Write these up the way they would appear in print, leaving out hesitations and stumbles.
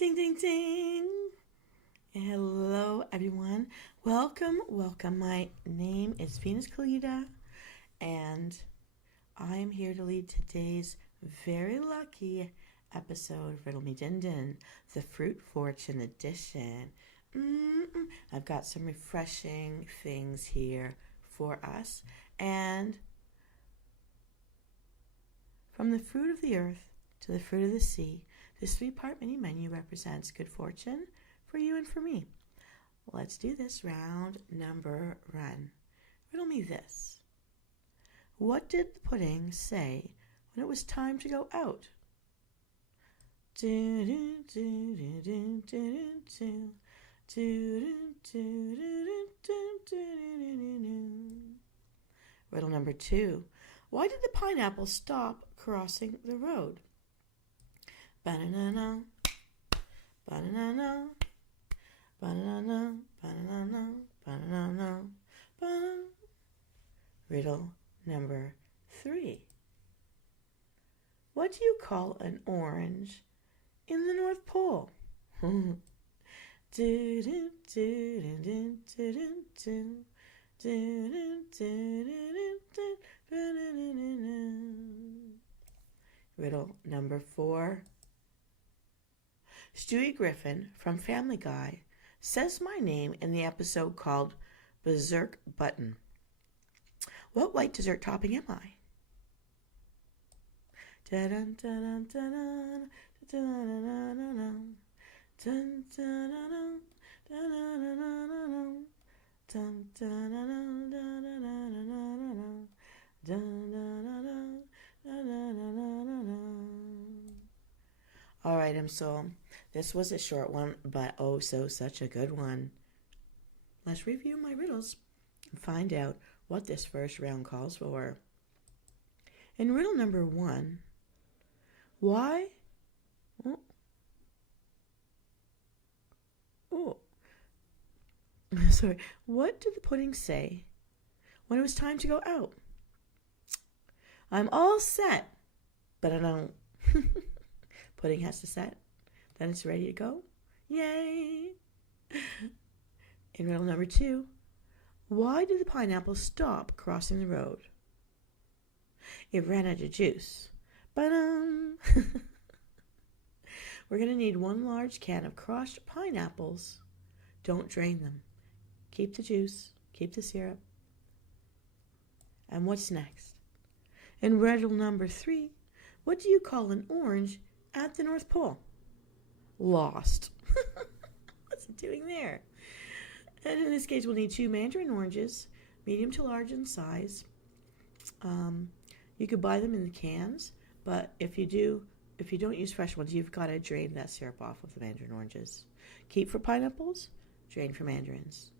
Ding, ding, ding. Hello, everyone. Welcome. My name is Venus Callida, and I am here to lead today's very lucky episode of Riddle Me Din Din, the Fruit Fortune edition. I've got some refreshing things here for us, and from the fruit of the earth to the fruit of the sea, this 3-part mini menu represents good fortune for you and for me. Let's do this. Round number one. Riddle me this. What did the pudding say when it was time to go out? Riddle number two. Why did the pineapple stop crossing the road? Banana, banana, banana, banana, banana, banana. Riddle number three. What do you call an orange in the North Pole? Riddle number four. Stewie Griffin from Family Guy says my name in the episode called Berserk Button. What white dessert topping am I? All right, Msoul. This was a short one, but such a good one. Let's review my riddles and find out what this first round calls for. In riddle number one, why? Sorry. What did the pudding say when it was time to go out? I'm all set, but I don't. Pudding has to set. Then it's ready to go. Yay! In riddle number two, why did the pineapple stop crossing the road? It ran out of juice. We're going to need 1 large can of crushed pineapples. Don't drain them. Keep the juice. Keep the syrup. And what's next? In riddle number three, what do you call an orange at the North Pole? Lost. What's it doing there? And in this case, we'll need 2 mandarin oranges, medium to large in size. You could buy them in the cans, but if you don't use fresh ones, you've got to drain that syrup off of the mandarin oranges. Keep for pineapples, drain for mandarins.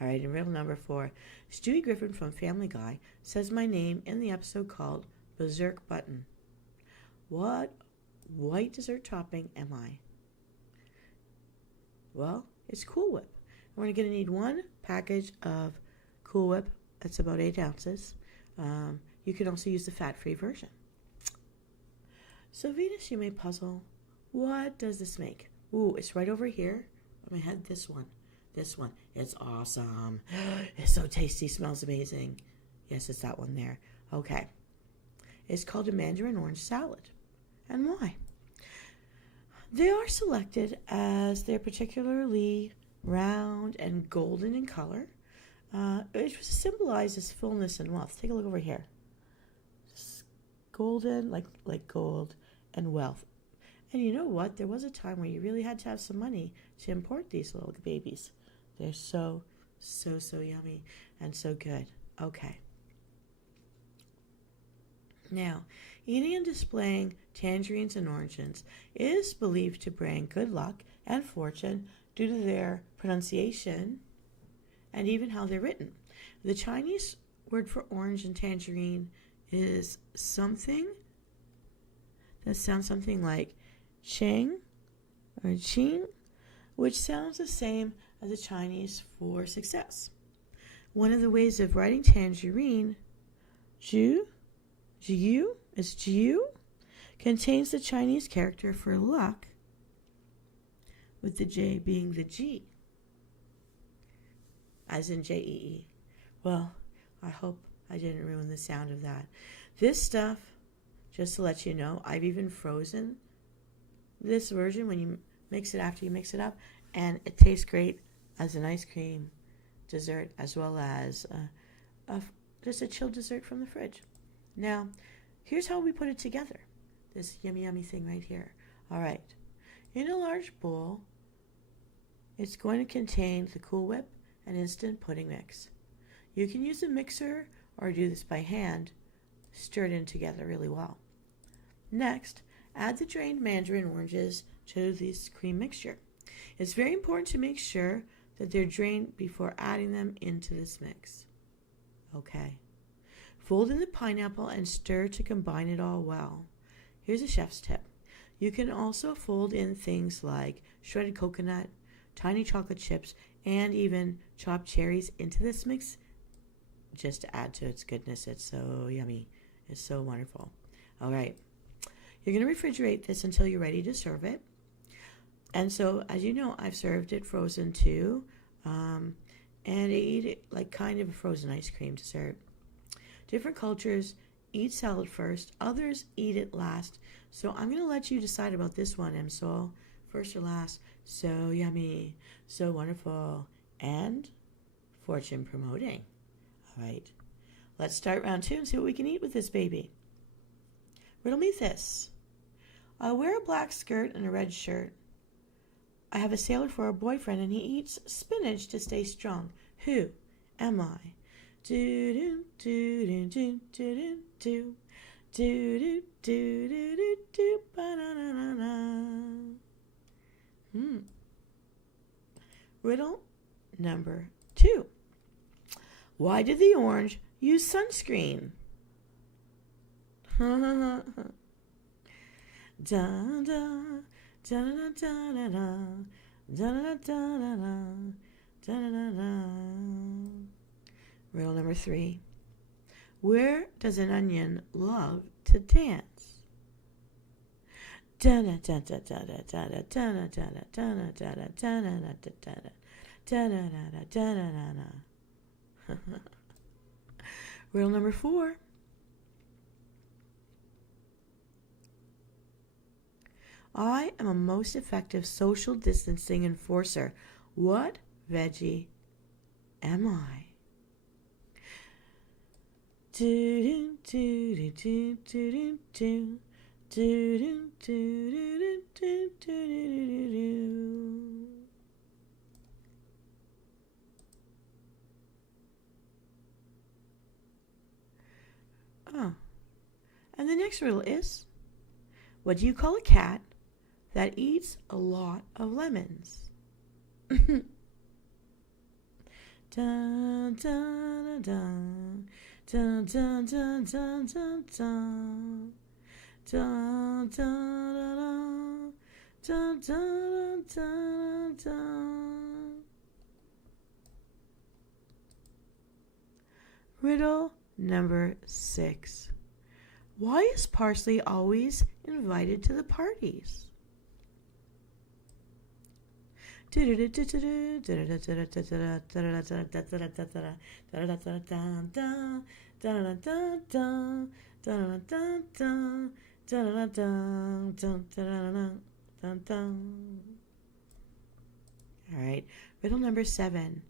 All right, in riddle number 4, Stewie Griffin from Family Guy says my name in the episode called Berserk Button. What white dessert topping am I? Well, it's Cool Whip. We're going to need 1 package of Cool Whip. That's about 8 ounces. You can also use the fat-free version. So Venus, you may puzzle. What does this make? Ooh, it's right over here. I had this one. This one. It's awesome. It's so tasty. Smells amazing. Yes, it's that one there. Okay. It's called a mandarin orange salad. And why? They are selected as they're particularly round and golden in color, which symbolizes fullness and wealth. Take a look over here. Just golden, like gold, and wealth. And you know what? There was a time where you really had to have some money to import these little babies. They're so yummy and so good. Okay. Now, eating and displaying tangerines and oranges is believed to bring good luck and fortune due to their pronunciation and even how they're written. The Chinese word for orange and tangerine is something that sounds something like Cheng or Qing, which sounds the same as the Chinese for success. One of the ways of writing tangerine, Jiu, contains the Chinese character for luck with the J being the G, as in J-E-E. Well, I hope I didn't ruin the sound of that. This stuff, just to let you know, I've even frozen this version when you mix it after you mix it up, and it tastes great as an ice cream dessert as well as just a chilled dessert from the fridge. Now, here's how we put it together. This yummy, yummy thing right here. All right. In a large bowl, it's going to contain the Cool Whip and instant pudding mix. You can use a mixer or do this by hand. Stir it in together really well. Next, add the drained mandarin oranges to this cream mixture. It's very important to make sure that they're drained before adding them into this mix. Okay. Fold in the pineapple and stir to combine it all well. Here's a chef's tip. You can also fold in things like shredded coconut, tiny chocolate chips, and even chopped cherries into this mix just to add to its goodness. It's so yummy. It's so wonderful. All right. You're going to refrigerate this until you're ready to serve it. And so, as you know, I've served it frozen too. And I eat it like kind of a frozen ice cream dessert. Different cultures eat salad first. Others eat it last. So I'm going to let you decide about this one, Msoul. First or last. So yummy. So wonderful. And fortune promoting. All right. Let's start round 2 and see what we can eat with this baby. Riddle me this. I wear a black skirt and a red shirt. I have a sailor for a boyfriend and he eats spinach to stay strong. Who am I? Do do do do do do do do do do do do do ba-na-na-na-na. Riddle number 2. Why did the orange use sunscreen? Da da da da da da da da. Riddle number 3. Where does an onion love to dance? Riddle number 4. I am a most effective social distancing enforcer. What veggie am I? Do do do do do do do do do do do do. Oh, and the next riddle is: what do you call a cat that eats a lot of lemons? Dun, dun, dun, dun. Dun, dun, dun, dun, dun, dun. Dun, dun, dun, dun, dun, dun. Riddle number 6. Why is parsley always invited to the parties? All right, riddle number 7.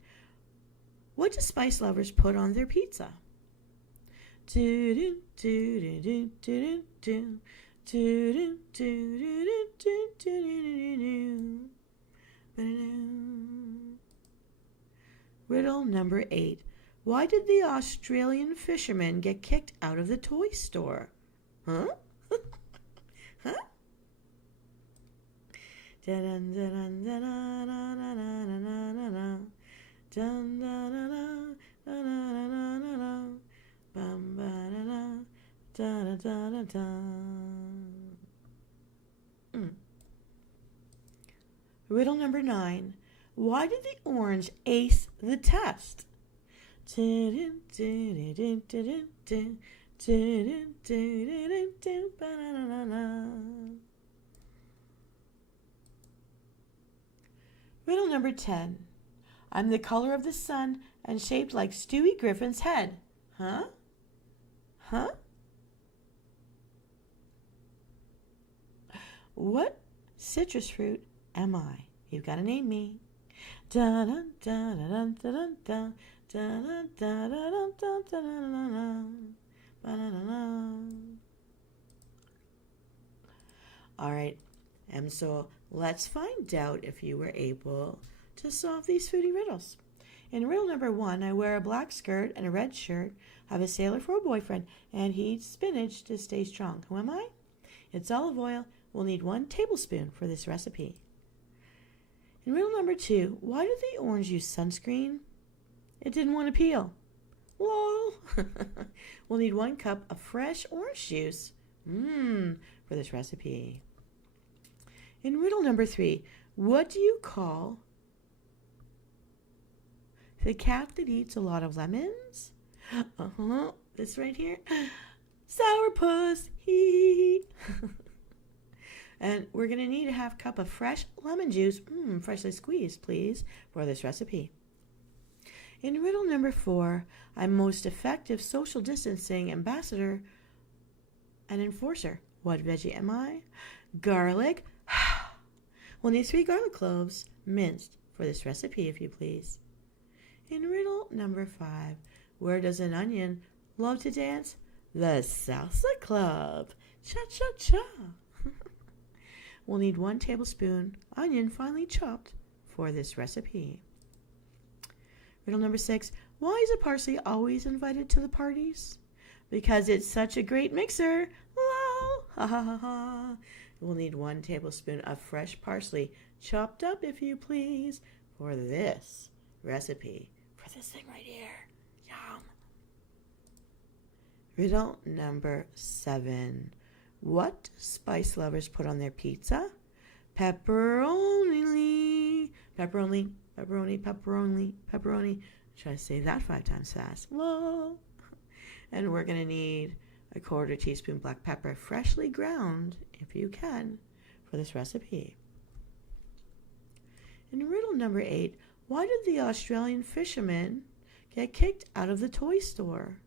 What do spice lovers put on their pizza? Riddle number 8. Why did the Australian fisherman get kicked out of the toy store? Huh? Huh? Riddle number 9. Why did the orange ace the test? Riddle number 10. I'm the color of the sun and shaped like Stewie Griffin's head. Huh? Huh? What citrus fruit am I? You've got to name me. Da da da da da da da da da da da da. All right, Msoul, let's find out if you were able to solve these foodie riddles. In riddle number 1, I wear a black skirt and a red shirt, have a sailor for a boyfriend, and he eats spinach to stay strong. Who am I? It's olive oil. We'll need 1 tablespoon for this recipe. In riddle number 2, why did the orange use sunscreen? It didn't want to peel. Lol. We'll need 1 cup of fresh orange juice for this recipe. In riddle number 3, what do you call the cat that eats a lot of lemons? This right here. Sourpuss. Hee. And we're going to need a half cup of fresh lemon juice, freshly squeezed, please, for this recipe. In riddle number 4, I'm most effective social distancing ambassador and enforcer. What veggie am I? Garlic. We'll need 3 garlic cloves, minced, for this recipe, if you please. In riddle number 5, where does an onion love to dance? The salsa club. Cha-cha-cha. We'll need 1 tablespoon onion finely chopped for this recipe. Riddle number 6, why is a parsley always invited to the parties? Because it's such a great mixer. Lol. Ha ha ha ha. We'll need 1 tablespoon of fresh parsley, chopped up if you please, for this recipe. For this thing right here. Yum. Riddle number 7. What spice lovers put on their pizza? Pepperoni. Pepperoni, pepperoni, pepperoni, pepperoni. Try to say that 5 times fast. Lol. And we're going to need a 1/4 teaspoon black pepper, freshly ground, if you can, for this recipe. In riddle number 8, why did the Australian fisherman get kicked out of the toy store?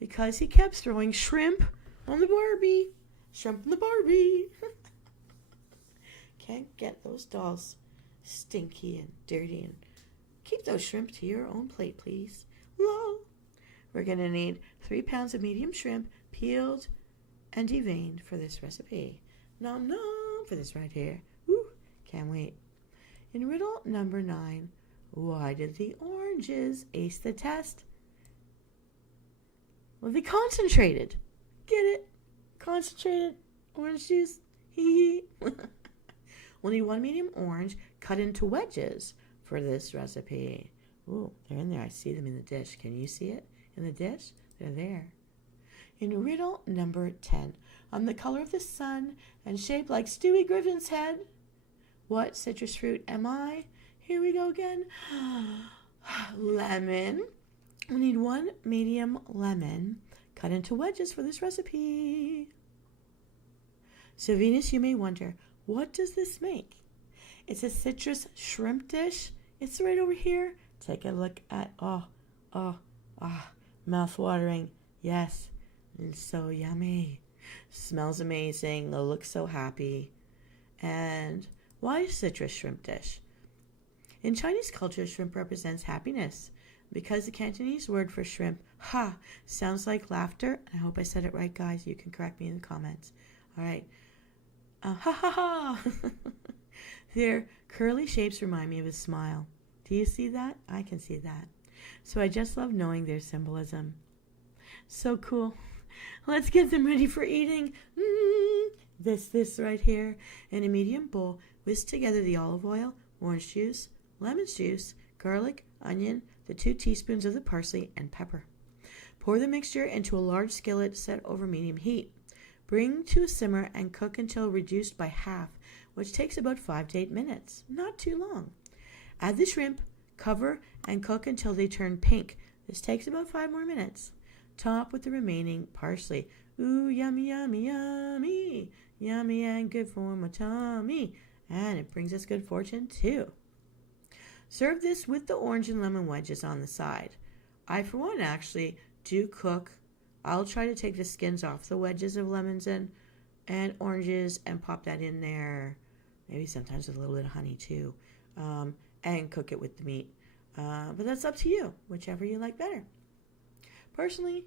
Because he kept throwing shrimp on the Barbie. Shrimp on the Barbie. Can't get those dolls stinky and dirty. And keep those shrimp to your own plate, please. Lol. We're going to need 3 pounds of medium shrimp, peeled and deveined for this recipe. Nom nom for this right here. Woo, can't wait. In riddle number 9, why did the oranges ace the test? Well, they concentrated. Get it? Concentrated orange juice. Hee hee. We'll need 1 medium orange cut into wedges for this recipe. Ooh, they're in there. I see them in the dish. Can you see it in the dish? They're there. In riddle number 10, I'm the color of the sun and shaped like Stewie Griffin's head. What citrus fruit am I? Here we go again. Lemon. We need 1 medium lemon cut into wedges for this recipe. So Venus, you may wonder, what does this make? It's a citrus shrimp dish. It's right over here. Take a look at, mouth-watering. Yes, it's so yummy. Smells amazing. It looks so happy. And why citrus shrimp dish? In Chinese culture, shrimp represents happiness. Because the Cantonese word for shrimp, sounds like laughter. I hope I said it right, guys. You can correct me in the comments. All right. Their curly shapes remind me of a smile. Do you see that? I can see that. So I just love knowing their symbolism. So cool. Let's get them ready for eating. This right here. In a medium bowl, whisk together the olive oil, orange juice, lemon juice, garlic, onion, the 2 teaspoons of the parsley, and pepper. Pour the mixture into a large skillet set over medium heat. Bring to a simmer and cook until reduced by half, which takes about 5 to 8 minutes. Not too long. Add the shrimp, cover, and cook until they turn pink. This takes about 5 more minutes. Top with the remaining parsley. Ooh, yummy, yummy, yummy. Yummy and good for my tummy. and it brings us good fortune too. Serve this with the orange and lemon wedges on the side. I, for one, actually do cook. I'll try to take the skins off the wedges of lemons and oranges and pop that in there. Maybe sometimes with a little bit of honey too. And cook it with the meat. But that's up to you, whichever you like better. Personally,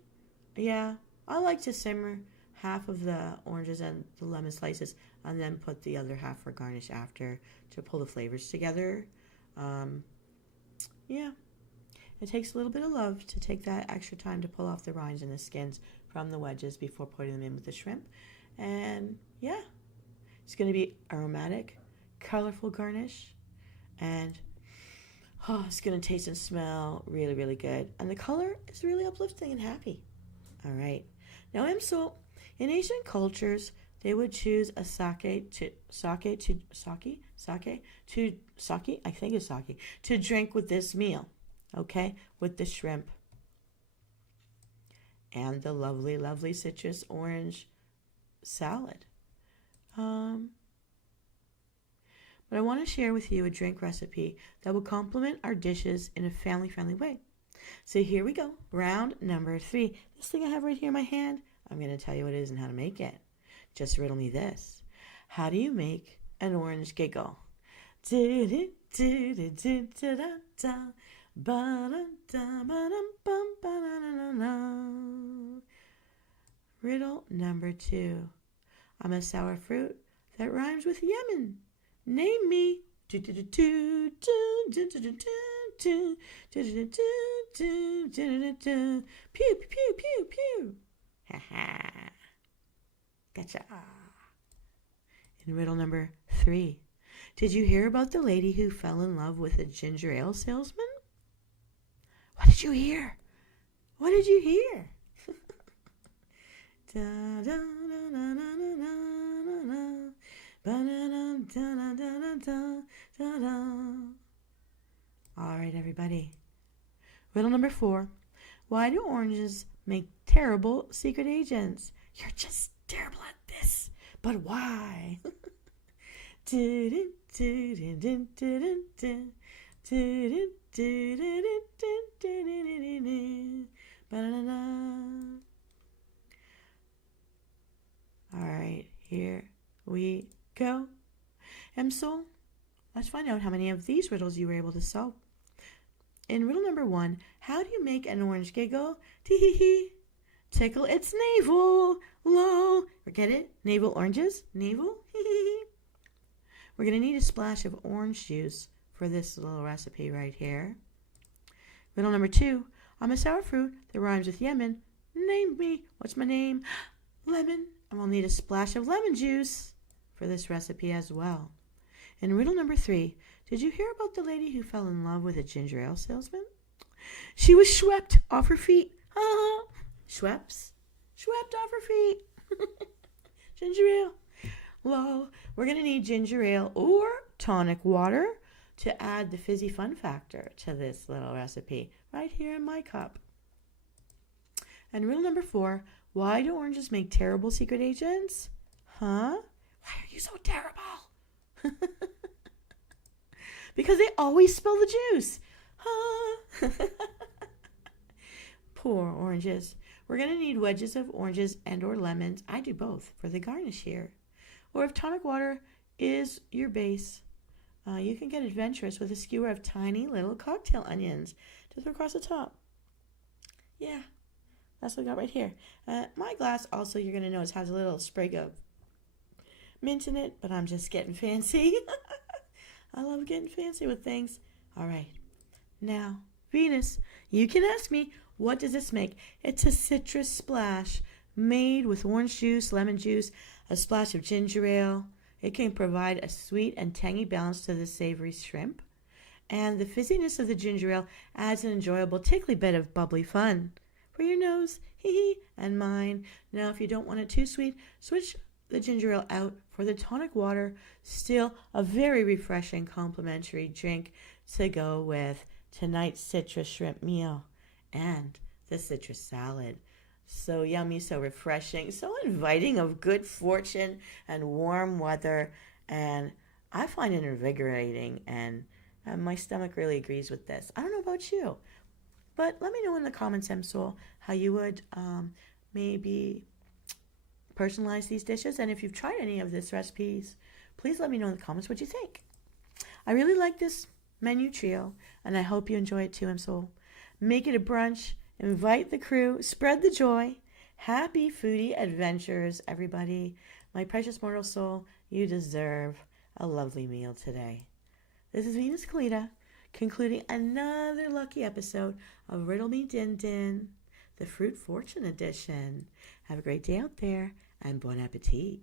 yeah, I like to simmer half of the oranges and the lemon slices and then put the other half for garnish after to pull the flavors together. Yeah, it takes a little bit of love to take that extra time to pull off the rinds and the skins from the wedges before putting them in with the shrimp. And yeah, it's going to be aromatic, colorful garnish, and it's going to taste and smell really, really good. And the color is really uplifting and happy. All right. Now, Msoul, in Asian cultures, they would choose a sake to drink with this meal, okay, with the shrimp and the lovely, lovely citrus orange salad. But I want to share with you a drink recipe that will complement our dishes in a family-friendly way. So here we go, round number 3. This thing I have right here in my hand, I'm going to tell you what it is and how to make it. Just riddle me this. How do you make an orange giggle? Riddle number 2. I'm a sour fruit that rhymes with Yemen. Name me. Pew, pew, pew, pew. Ha ha. Gotcha. In riddle number 3. Did you hear about the lady who fell in love with a ginger ale salesman? What did you hear? What did you hear? All right, everybody. Riddle number 4. Why do oranges make terrible secret agents? You're just terrible at this, but why? All right, here we go. Msoul, let's find out how many of these riddles you were able to solve. In riddle number 1, how do you make an orange giggle? Tee-hee-hee. Tickle its navel. Lol. Get it? Navel oranges? Navel? Hee-hee-hee. We're going to need a splash of orange juice for this little recipe right here. Riddle number 2, I'm a sour fruit that rhymes with Yemen. Name me. What's my name? Lemon. And we'll need a splash of lemon juice for this recipe as well. In riddle number 3, did you hear about the lady who fell in love with a ginger ale salesman? She was swept off her feet. Schwepped off her feet. Ginger ale. Lol. We're going to need ginger ale or tonic water to add the fizzy fun factor to this little recipe right here in my cup. And riddle number 4, why do oranges make terrible secret agents? Why are you so terrible? Because they always spill the juice. Poor oranges. We're going to need wedges of oranges and or lemons. I do both for the garnish here. Or if tonic water is your base, you can get adventurous with a skewer of tiny little cocktail onions to throw across the top. Yeah, that's what I got right here. My glass also, you're going to notice, has a little sprig of mint in it, but I'm just getting fancy. I love getting fancy with things. All right. Now, Venus, you can ask me, what does this make? It's a citrus splash made with orange juice, lemon juice, a splash of ginger ale. It can provide a sweet and tangy balance to the savory shrimp. And the fizziness of the ginger ale adds an enjoyable tickly bit of bubbly fun for your nose, and mine. Now, if you don't want it too sweet, switch the ginger ale out for the tonic water. Still a very refreshing complimentary drink to go with tonight's citrus shrimp meal and the citrus salad. So yummy, so refreshing, so inviting of good fortune and warm weather and I find it invigorating, and my stomach really agrees with this. I don't know about you, but let me know in the comments, Msoul, how you would maybe personalize these dishes. And if you've tried any of these recipes, please let me know in the comments what you think. I really like this menu trio, and I hope you enjoy it too, Msoul. Make it a brunch, invite the crew, spread the joy. Happy foodie adventures, everybody. My precious mortal soul, you deserve a lovely meal today. This is Venus Callida, concluding another lucky episode of Riddle Me Din Din, the Fruit Fortune Edition. Have a great day out there, and bon appetit.